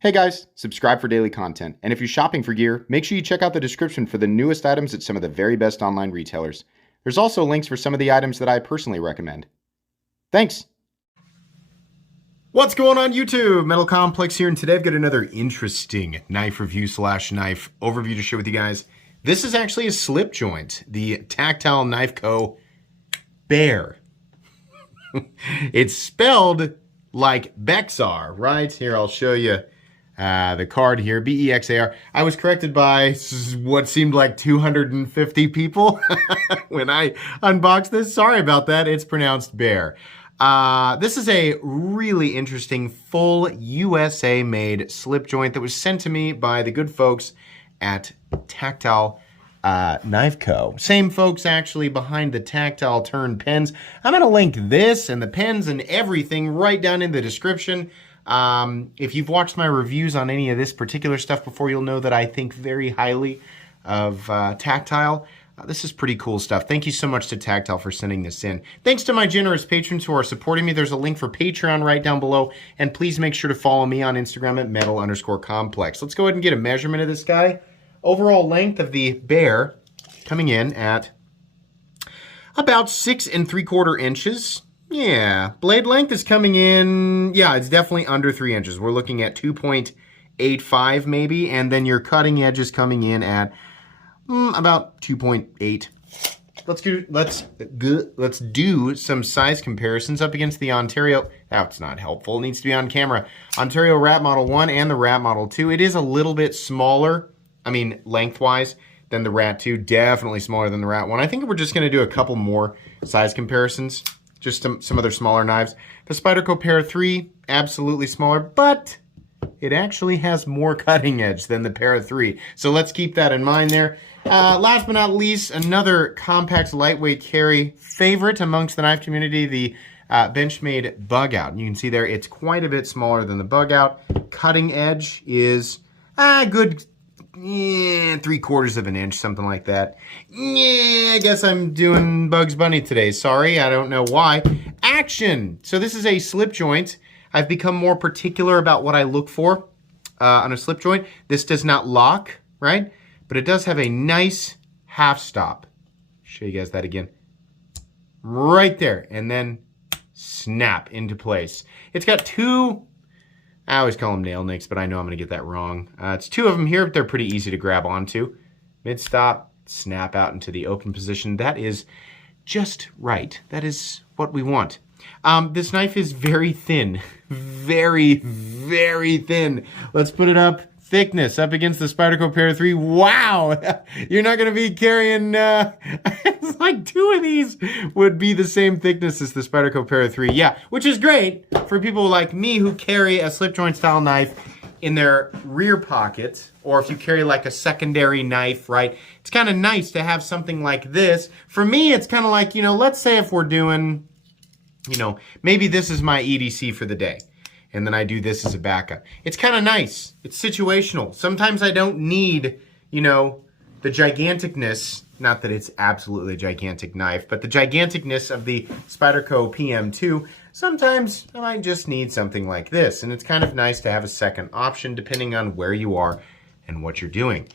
Hey guys, subscribe for daily content. And if you're shopping for gear, make sure you check out the description for the newest items at some of the very best online retailers. There's also links for some of the items that I personally recommend. Thanks! What's going on YouTube? Metal Complex here, and today I've got another interesting knife review slash knife overview to share with you guys. This is actually a slip joint, the Tactile Knife Co. Bear. It's spelled like Bexar, right? Here, I'll show you the card here, B-E-X-A-R. I was corrected by what seemed like 250 people when I unboxed this. Sorry about that. It's pronounced bear. This is a really interesting full USA-made slip joint that was sent to me by the good folks at Tactile Knife Co. Same folks actually behind the Tactile Turn pens. I'm going to link this and the pens and everything right down in the description. If you've watched my reviews on any of this particular stuff before, you'll know that I think very highly of Tactile. This is pretty cool stuff. Thank you so much to Tactile for sending this in. Thanks to my generous patrons who are supporting me. There's a link for Patreon right down below. And please make sure to follow me on Instagram at metal_complex. Let's go ahead and get a measurement of this guy. Overall length of the bear coming in at about 6 3/4 inches. Yeah, blade length is coming in, yeah, it's definitely under 3 inches. We're looking at 2.85 maybe, and then your cutting edge is coming in at about 2.8. Let's do some size comparisons up against the Ontario. That's not helpful. It needs to be on camera. Ontario Rat Model 1 and the Rat Model 2. It is a little bit smaller, I mean lengthwise, than the Rat 2. Definitely smaller than the Rat 1. I think we're just going to do a couple more size comparisons. Just some other smaller knives. The Spyderco Para 3, absolutely smaller, but it actually has more cutting edge than the Para 3. So let's keep that in mind there. Last but not least, another compact, lightweight carry favorite amongst the knife community, the Benchmade Bug Out. You can see there it's quite a bit smaller than the Bug Out. Cutting edge is a good 3/4 of an inch, something like that. Yeah, I guess I'm doing Bugs Bunny today. Sorry, I don't know why. Action! So this is a slip joint. I've become more particular about what I look for on a slip joint. This does not lock, right? But it does have a nice half stop. Show you guys that again. Right there, and then snap into place. It's got two, I always call them nail nicks, but I know I'm going to get that wrong. It's two of them here, but they're pretty easy to grab onto. Mid-stop, snap out into the open position. That is just right. That is what we want. This knife is very thin. Very, very thin. Let's put it up. Thickness up against the Spyderco Para 3. Wow! You're not going to be carrying... it's like two of these would be the same thickness as the Spyderco Para 3. Yeah, which is great for people like me who carry a slip joint style knife in their rear pocket, or if you carry like a secondary knife, right? It's kind of nice to have something like this. For me, it's kind of like, you know, let's say if we're doing, you know, maybe this is my EDC for the day. And then I do this as a backup. It's kind of nice. It's situational. Sometimes I don't need, you know, the giganticness, not that it's absolutely a gigantic knife, but the giganticness of the Spyderco PM2. Sometimes I might just need something like this. And it's kind of nice to have a second option depending on where you are and what you're doing.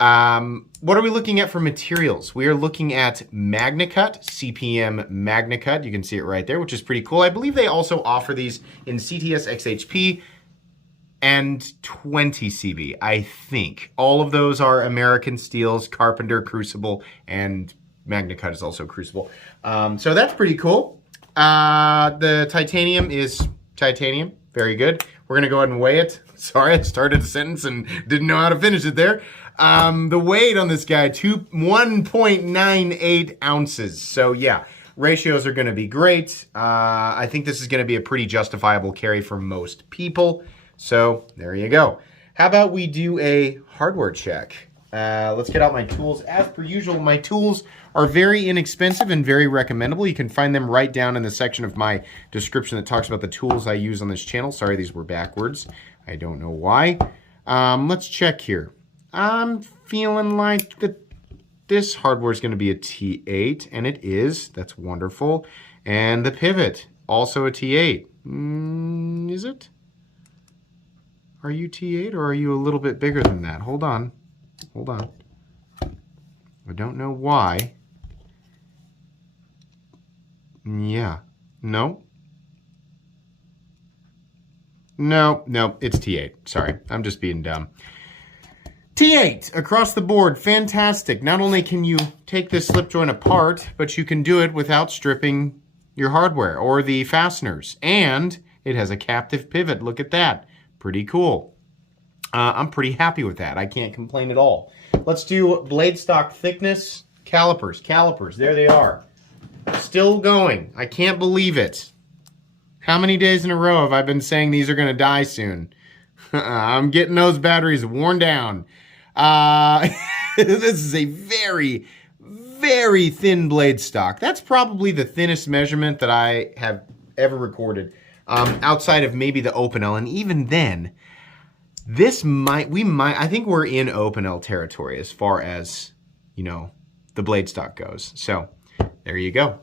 What are we looking at for materials? We are looking at MagnaCut, CPM MagnaCut. You can see it right there, which is pretty cool. I believe they also offer these in CTS XHP and 20 CB, I think. All of those are American steels, Carpenter, Crucible, and MagnaCut is also Crucible. So that's pretty cool. The titanium is titanium. Very good. We're going to go ahead and weigh it. Sorry, I started a sentence and didn't know how to finish it there. The weight on this guy, 1.98 ounces. So yeah, ratios are going to be great. I think this is going to be a pretty justifiable carry for most people. So there you go. How about we do a hardware check? Let's get out my tools. As per usual, my tools are very inexpensive and very recommendable. You can find them right down in the section of my description that talks about the tools I use on this channel. Sorry, these were backwards. I don't know why. Let's check here. I'm feeling like this hardware is going to be a T8, and it is. That's wonderful. And the pivot, also a T8. Is it? Are you T8 or are you a little bit bigger than that? Hold on. Hold on. I don't know why. Yeah. No. No, it's T8. Sorry, I'm just being dumb. T8, across the board, fantastic. Not only can you take this slip joint apart, but you can do it without stripping your hardware or the fasteners. And it has a captive pivot. Look at that. Pretty cool. I'm pretty happy with that. I can't complain at all. Let's do blade stock thickness. Calipers. There they are. Still going. I can't believe it. How many days in a row have I been saying these are going to die soon? I'm getting those batteries worn down. This is a very, very thin blade stock. That's probably the thinnest measurement that I have ever recorded, outside of maybe the Opinel. And even then, I think we're in Opinel territory as far as, the blade stock goes. So there you go.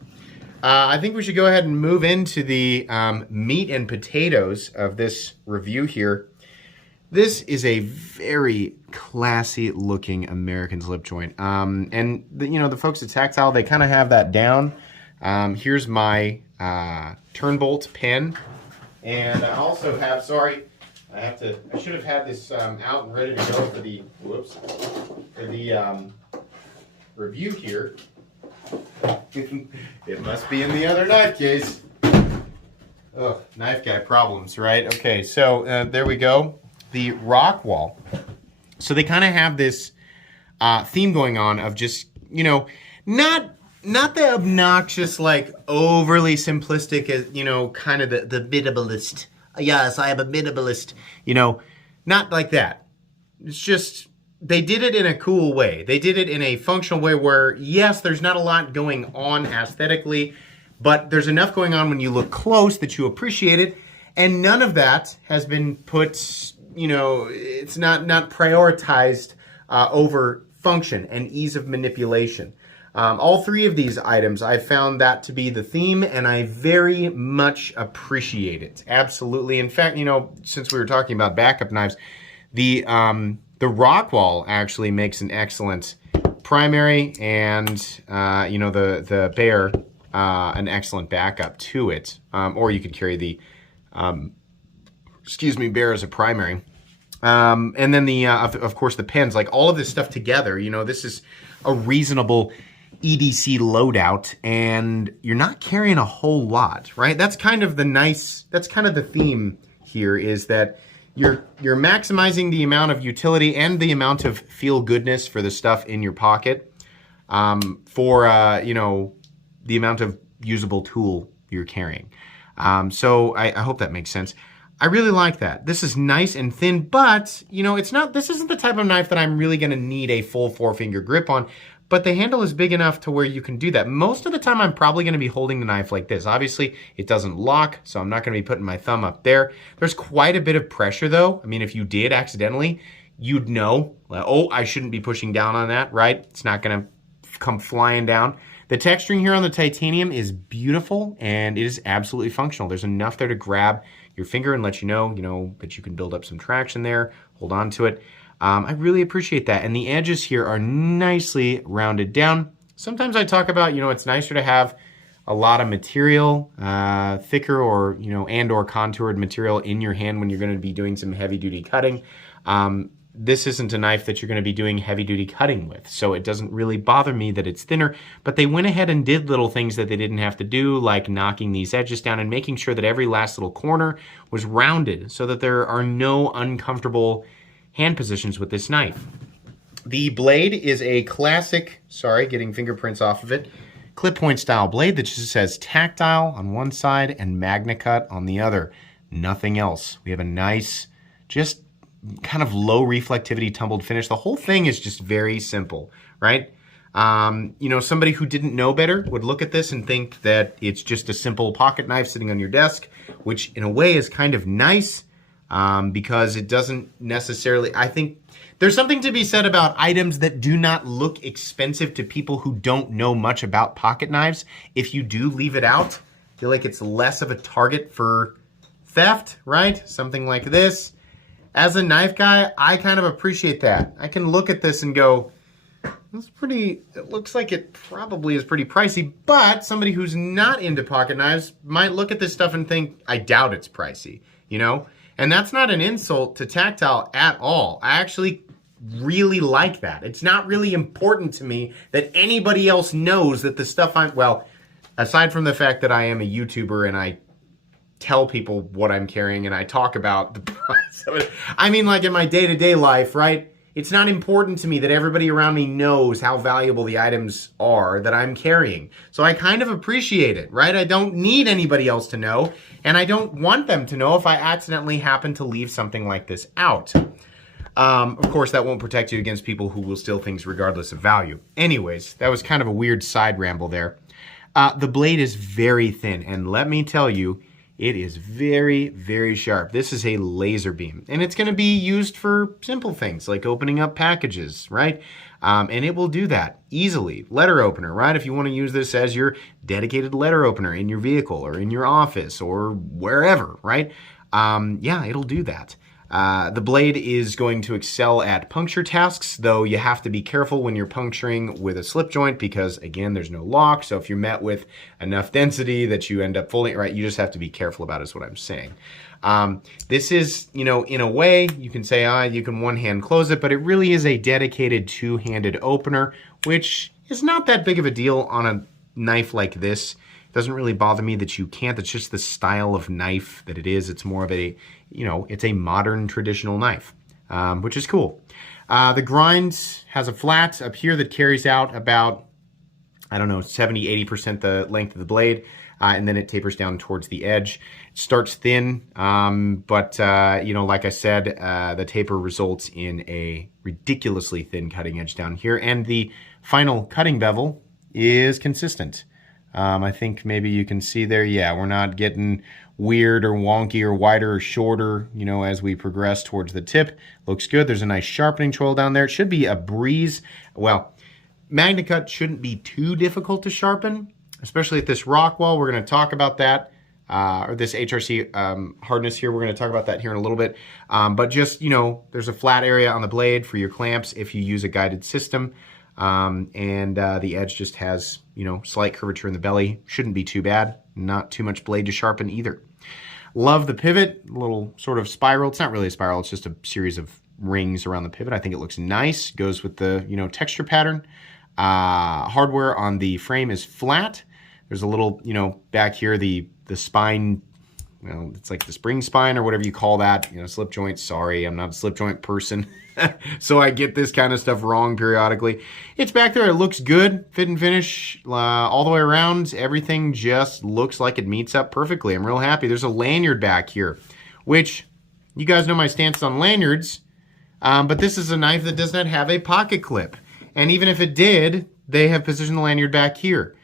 I think we should go ahead and move into the meat and potatoes of this review here. This is a very classy looking American slip joint. And the folks at Tactile, they kind of have that down. Here's my turn bolt pen. And I also have, I should have had this out and ready to go for the, review here. It must be in the other knife case. Ugh, knife guy problems, right? Okay, so there we go. The rock wall. So they kind of have this theme going on of just, not the obnoxious, like overly simplistic, as kind of the minimalist. Yes, I am a minimalist. Not like that. It's just, they did it in a cool way. They did it in a functional way where, yes, there's not a lot going on aesthetically, but there's enough going on when you look close that you appreciate it. And none of that has been put, it's not prioritized over function and ease of manipulation. All three of these items, I found that to be the theme, and I very much appreciate it. Absolutely. In fact, since we were talking about backup knives, the Rockwall actually makes an excellent primary, and the Bear an excellent backup to it. Or you could carry the Bear as a primary. And then of course the pens, like all of this stuff together, this is a reasonable EDC loadout, and you're not carrying a whole lot, right? That's kind of the theme here, is that you're maximizing the amount of utility and the amount of feel goodness for the stuff in your pocket, for the amount of usable tool you're carrying. So I hope that makes sense. I really like that. This is nice and thin, but this isn't the type of knife that I'm really going to need a full 4-finger grip on. But the handle is big enough to where you can do that. Most of the time, I'm probably going to be holding the knife like this. Obviously, it doesn't lock, so I'm not going to be putting my thumb up there. There's quite a bit of pressure, though. I mean, if you did accidentally, you'd know, oh, I shouldn't be pushing down on that, right? It's not going to come flying down. The texturing here on the titanium is beautiful, and it is absolutely functional. There's enough there to grab your finger and let you know, that you can build up some traction there, hold on to it. I really appreciate that. And the edges here are nicely rounded down. Sometimes I talk about, it's nicer to have a lot of material, thicker or, and/or contoured material in your hand when you're going to be doing some heavy-duty cutting. This isn't a knife that you're going to be doing heavy-duty cutting with, so it doesn't really bother me that it's thinner, but they went ahead and did little things that they didn't have to do, like knocking these edges down and making sure that every last little corner was rounded so that there are no uncomfortable hand positions with this knife. The blade is a classic, getting fingerprints off of it, clip point style blade that just says Tactile on one side and MagnaCut on the other. Nothing else. We have a nice, just kind of low reflectivity tumbled finish. The whole thing is just very simple, right? Somebody who didn't know better would look at this and think that it's just a simple pocket knife sitting on your desk, which in a way is kind of nice, because it doesn't necessarily, I think there's something to be said about items that do not look expensive to people who don't know much about pocket knives. If you do leave it out, I feel like it's less of a target for theft, right? Something like this. as a knife guy, I kind of appreciate that. I can look at this and go, it looks like it probably is pretty pricey, but somebody who's not into pocket knives might look at this stuff and think, I doubt it's pricey, you know? And that's not an insult to Tactile at all. I actually really like that. It's not really important to me that anybody else knows that the stuff well, aside from the fact that I am a YouTuber and I tell people what I'm carrying and I talk about the price of it. I mean, like in my day-to-day life, right? It's not important to me that everybody around me knows how valuable the items are that I'm carrying. So I kind of appreciate it, right? I don't need anybody else to know, and I don't want them to know if I accidentally happen to leave something like this out. Of course, that won't protect you against people who will steal things regardless of value. Anyways, that was kind of a weird side ramble there. The blade is very thin, and let me tell you, it is very, very sharp. This is a laser beam, and it's going to be used for simple things like opening up packages, right? And it will do that easily. Letter opener, right? If you want to use this as your dedicated letter opener in your vehicle or in your office or wherever, right? Yeah, it'll do that. The blade is going to excel at puncture tasks, though you have to be careful when you're puncturing with a slip joint because, again, there's no lock. So if you're met with enough density that you end up folding, right, you just have to be careful about it is what I'm saying. This is, you know, in a way, you can say, you can one-hand close it, but it really is a dedicated two-handed opener, which is not that big of a deal on a knife like this. It doesn't really bother me that you can't. It's just the style of knife that it is. It's more of a, you know, it's a modern traditional knife, which is cool. The grind has a flat up here that carries out about, I don't know, 70, 80% the length of the blade, and then it tapers down towards the edge. It starts thin, but, you know, like I said, the taper results in a ridiculously thin cutting edge down here, and the final cutting bevel is consistent. I think maybe you can see there, yeah, we're not getting weird or wonky or wider or shorter, you know, as we progress towards the tip. Looks good. There's a nice sharpening choil down there. It should be a breeze. Well, MagnaCut shouldn't be too difficult to sharpen, especially at this rock wall. We're going to talk about that, or this HRC hardness here. We're going to talk about that here in a little bit. But just, you know, there's a flat area on the blade for your clamps if you use a guided system. The edge just has, you know, slight curvature in the belly. Shouldn't be too bad. Not too much blade to sharpen either. Love the pivot, a little sort of spiral. It's not really a spiral, it's just a series of rings around the pivot. I think it looks nice. Goes with the, you know, texture pattern. Hardware on the frame is flat. There's a little, you know, back here, the spine, well, it's like the spring spine or whatever you call that, you know, slip joint. Sorry, I'm not a slip joint person. So I get this kind of stuff wrong periodically. It's back there. It looks good. Fit and finish all the way around. Everything just looks like it meets up perfectly. I'm real happy. There's a lanyard back here, which you guys know my stance on lanyards, but this is a knife that does not have a pocket clip. And even if it did, they have positioned the lanyard back here.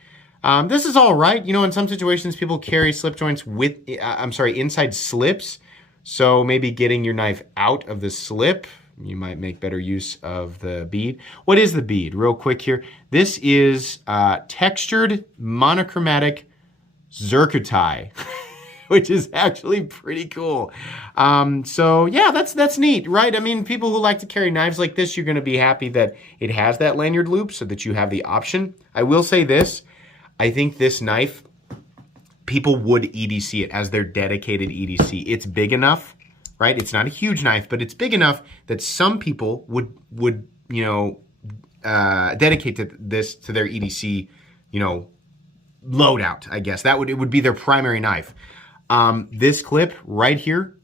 This is all right. You know, in some situations, people carry slip joints with, inside slips. So maybe getting your knife out of the slip, you might make better use of the bead. What is the bead? Real quick here. This is textured monochromatic zircotite, which is actually pretty cool. So yeah, that's neat, right? I mean, people who like to carry knives like this, you're going to be happy that it has that lanyard loop so that you have the option. I will say this. I think this knife, people would EDC it as their dedicated EDC. It's big enough, right? It's not a huge knife, but it's big enough that some people would you know, dedicate this to their EDC, you know, loadout, I guess. It would be their primary knife. This clip right here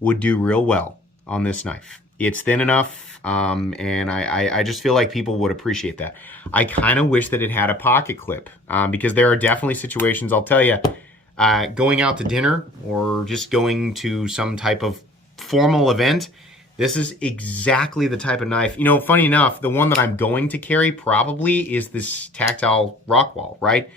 would do real well on this knife. It's thin enough, and I just feel like people would appreciate that. I kind of wish that it had a pocket clip, because there are definitely situations, I'll tell you, going out to dinner or just going to some type of formal event, this is exactly the type of knife. You know, funny enough, the one that I'm going to carry probably is this Tactile Rockwall, right?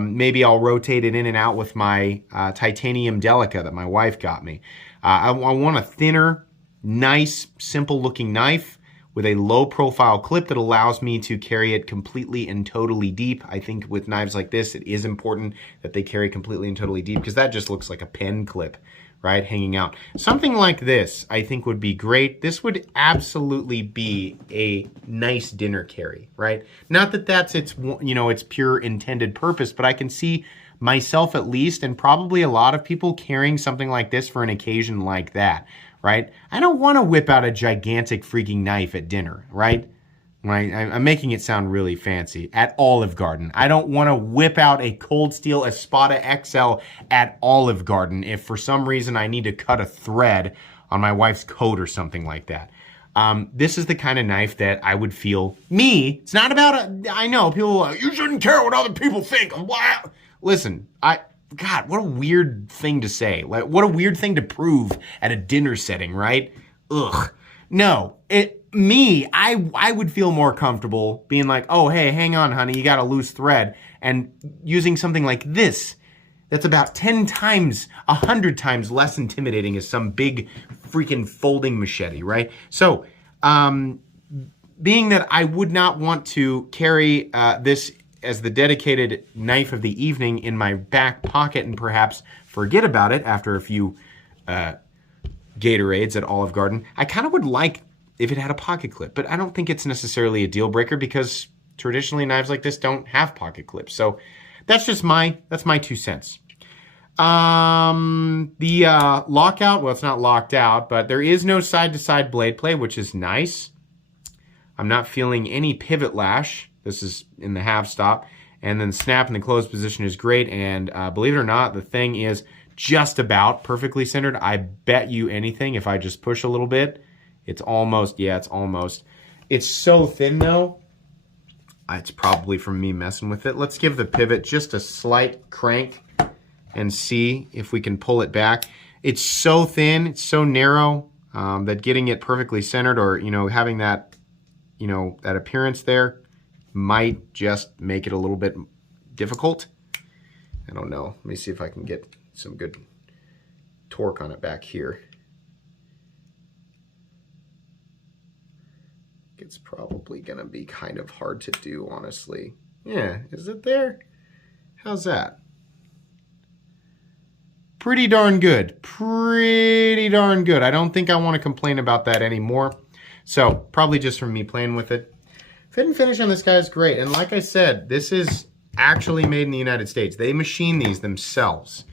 Maybe I'll rotate it in and out with my titanium Delica that my wife got me. I want a thinner, nice, simple looking knife with a low profile clip that allows me to carry it completely and totally deep. I think with knives like this, it is important that they carry completely and totally deep because that just looks like a pen clip right, hanging out. Something like this, I think, would be great. This would absolutely be a nice dinner carry, right? Not that that's its, you know, its pure intended purpose, but I can see myself at least, and probably a lot of people carrying something like this for an occasion like that, right? I don't want to whip out a gigantic freaking knife at dinner, right? I'm making it sound really fancy. At Olive Garden. I don't want to whip out a Cold Steel Espada XL at Olive Garden if for some reason I need to cut a thread on my wife's coat or something like that. This is the kind of knife that I would feel, it's not about, I know, people are like, you shouldn't care what other people think. Wow. Listen, God, what a weird thing to say. Like, what a weird thing to prove at a dinner setting, right? Ugh. No, I would feel more comfortable being like, oh, hey, hang on, honey, you got a loose thread, and using something like this that's about 10 times, 100 times less intimidating as some big freaking folding machete, right? So, being that I would not want to carry this as the dedicated knife of the evening in my back pocket and perhaps forget about it after a few Gatorades at Olive Garden, I kind of would like if it had a pocket clip, but I don't think it's necessarily a deal breaker because traditionally knives like this don't have pocket clips. So that's just that's my 2 cents. The lockout, well, it's not locked out, but there is no side-to-side blade play, which is nice. I'm not feeling any pivot lash. This is in the half stop. And then snap in the closed position is great. And believe it or not, the thing is just about perfectly centered. I bet you anything, if I just push a little bit, it's almost, it's almost. It's so thin though. It's probably from me messing with it. Let's give the pivot just a slight crank and see if we can pull it back. It's so thin, it's so narrow that getting it perfectly centered or, you know, having that, you know, that appearance there might just make it a little bit difficult. I don't know. Let me see if I can get some good torque on it back here. It's probably gonna be kind of hard to do, honestly. Yeah, is it there? How's that? Pretty darn good. Pretty darn good. I don't think I want to complain about that anymore. So, probably just from me playing with it. Fit and finish on this guy is great. And like I said, this is actually made in the United States. They machine these themselves,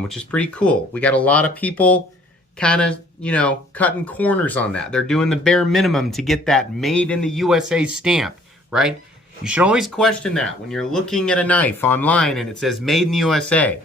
which is pretty cool. We got a lot of people kind of, you know, cutting corners on that. They're doing the bare minimum to get that made in the USA stamp, right? You should always question that when you're looking at a knife online and it says made in the USA.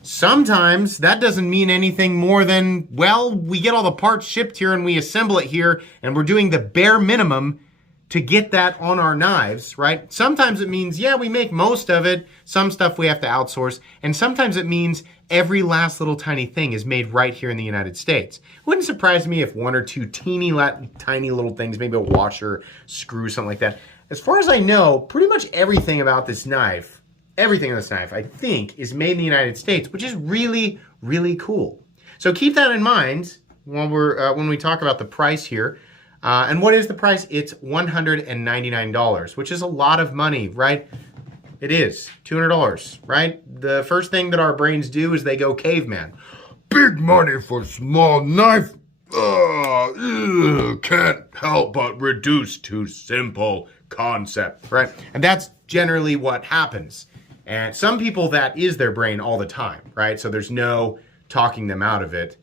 Sometimes that doesn't mean anything more than, well, we get all the parts shipped here and we assemble it here and we're doing the bare minimum to get that on our knives, right? Sometimes it means, yeah, we make most of it. Some stuff we have to outsource. And sometimes it means every last little tiny thing is made right here in the United States. Wouldn't surprise me if one or two tiny little things, maybe a washer, screw, something like that. As far as I know, pretty much everything about this knife, everything on this knife, I think, is made in the United States, which is really, really cool. So keep that in mind when we talk about the price here. And what is the price? It's $199, which is a lot of money, right? It is. $200, right? The first thing that our brains do is they go caveman. Big money for small knife. Can't help but reduce to simple concept, right? And that's generally what happens. And some people, that is their brain all the time, right? So there's no talking them out of it.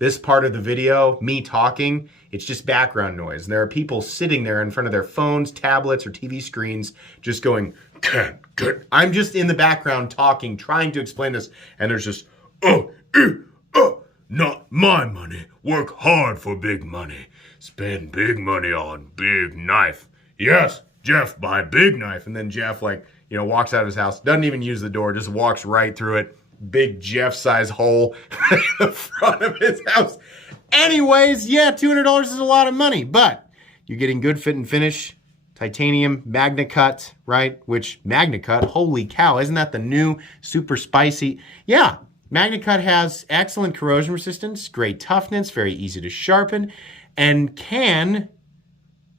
This part of the video, me talking, it's just background noise. And there are people sitting there in front of their phones, tablets, or TV screens just going, can't get. I'm just in the background talking, trying to explain this. And there's just, not my money. Work hard for big money. Spend big money on big knife. Yes, Jeff, buy big knife. And then Jeff, like, you know, walks out of his house, doesn't even use the door, just walks right through it. Big Jeff-size hole in the front of his house. Anyways, yeah, $200 is a lot of money, but you're getting good fit and finish, titanium, Magna Cut, right? Which, Magna Cut, holy cow, isn't that the new super spicy? Yeah, Magna Cut has excellent corrosion resistance, great toughness, very easy to sharpen, and can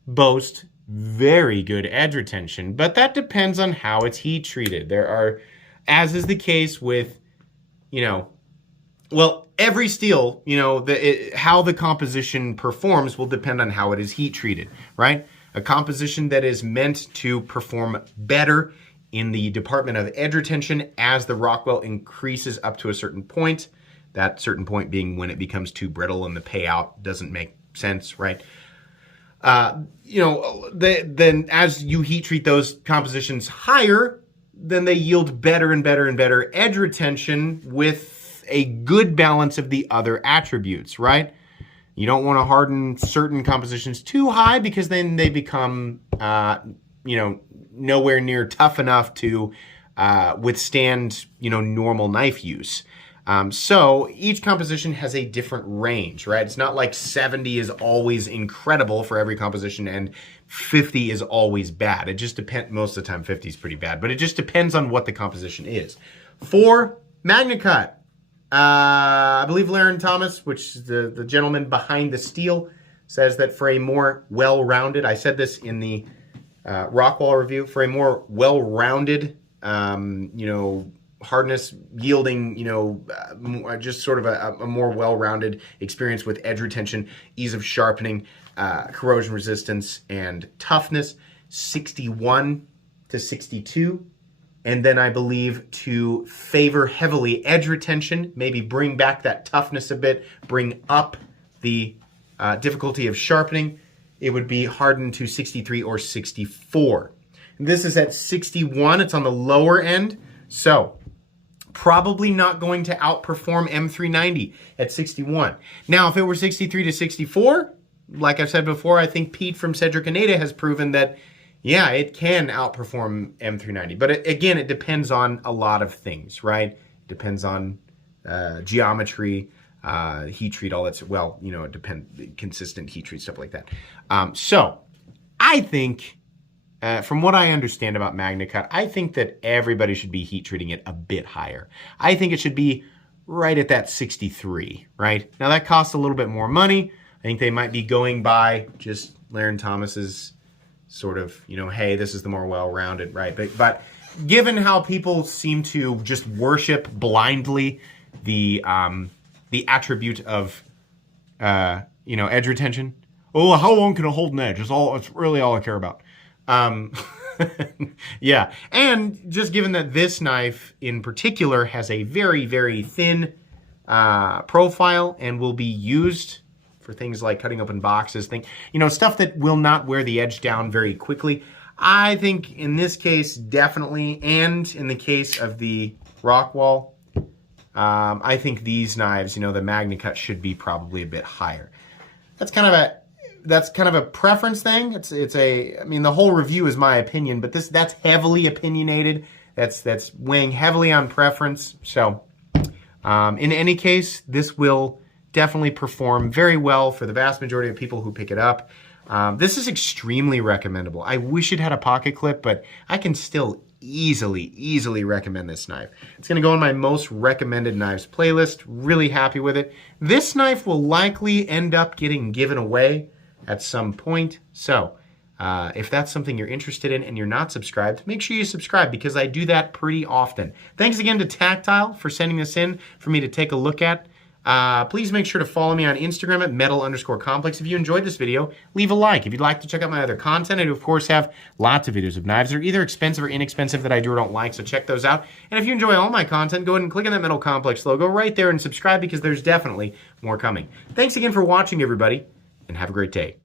boast very good edge retention, but that depends on how it's heat treated. There are, as is the case with, you know, Well, every steel, how the composition performs will depend on how it is heat treated, right? A composition that is meant to perform better in the department of edge retention as the Rockwell increases up to a certain point, that certain point being when it becomes too brittle and the payout doesn't make sense, right? Then as you heat treat those compositions higher, then they yield better and better and better edge retention with a good balance of the other attributes, right? You don't want to harden certain compositions too high because then they become, nowhere near tough enough to withstand, normal knife use. So each composition has a different range, right? It's not like 70 is always incredible for every composition and 50 is always bad. It just depends. Most of the time 50 is pretty bad, but it just depends on what the composition is. For MagnaCut, I believe Larry Thomas, which is the gentleman behind the steel, says that for a more well-rounded, I said this in the Rockwell review, for a more well-rounded, hardness yielding, just sort of a more well-rounded experience with edge retention, ease of sharpening, corrosion resistance, and toughness, 61 to 62. And then I believe to favor heavily edge retention, maybe bring back that toughness a bit, bring up the difficulty of sharpening, it would be hardened to 63 or 64. This is at 61. It's on the lower end. So probably not going to outperform M390 at 61. Now, if it were 63 to 64, like I've said before, I think Pete from Cedric Aneda has proven that, yeah, it can outperform M390. But again, it depends on a lot of things, right? It depends on geometry, heat treat, all that. Well, it depends, consistent heat treat, stuff like that. So I think, from what I understand about MagnaCut, I think that everybody should be heat treating it a bit higher. I think it should be right at that 63, right? Now that costs a little bit more money. I think they might be going by just Larry Thomas's sort of, hey, this is the more well-rounded, right? But given how people seem to just worship blindly the attribute of, edge retention. Oh, how long can it hold an edge? It's really all I care about. Yeah, and just given that this knife in particular has a very, very thin profile and will be used for things like cutting open boxes, stuff that will not wear the edge down very quickly. I think in this case, definitely, and in the case of the Rockwell, I think these knives, the MagnaCut should be probably a bit higher. That's kind of a preference thing. The whole review is my opinion, but that's heavily opinionated. That's weighing heavily on preference. So, in any case, this will definitely perform very well for the vast majority of people who pick it up. This is extremely recommendable. I wish it had a pocket clip, but I can still easily recommend this knife. It's going to go on my most recommended knives playlist. Really happy with it. This knife will likely end up getting given away at some point. So if that's something you're interested in and you're not subscribed, make sure you subscribe because I do that pretty often. Thanks again to Tactile for sending this in for me to take a look at. Please make sure to follow me on Instagram at metal_complex. If you enjoyed this video, leave a like. If you'd like to check out my other content, I do, of course, have lots of videos of knives. They're either expensive or inexpensive that I do or don't like, so check those out. And if you enjoy all my content, go ahead and click on that Metal Complex logo right there and subscribe because there's definitely more coming. Thanks again for watching, everybody, and have a great day.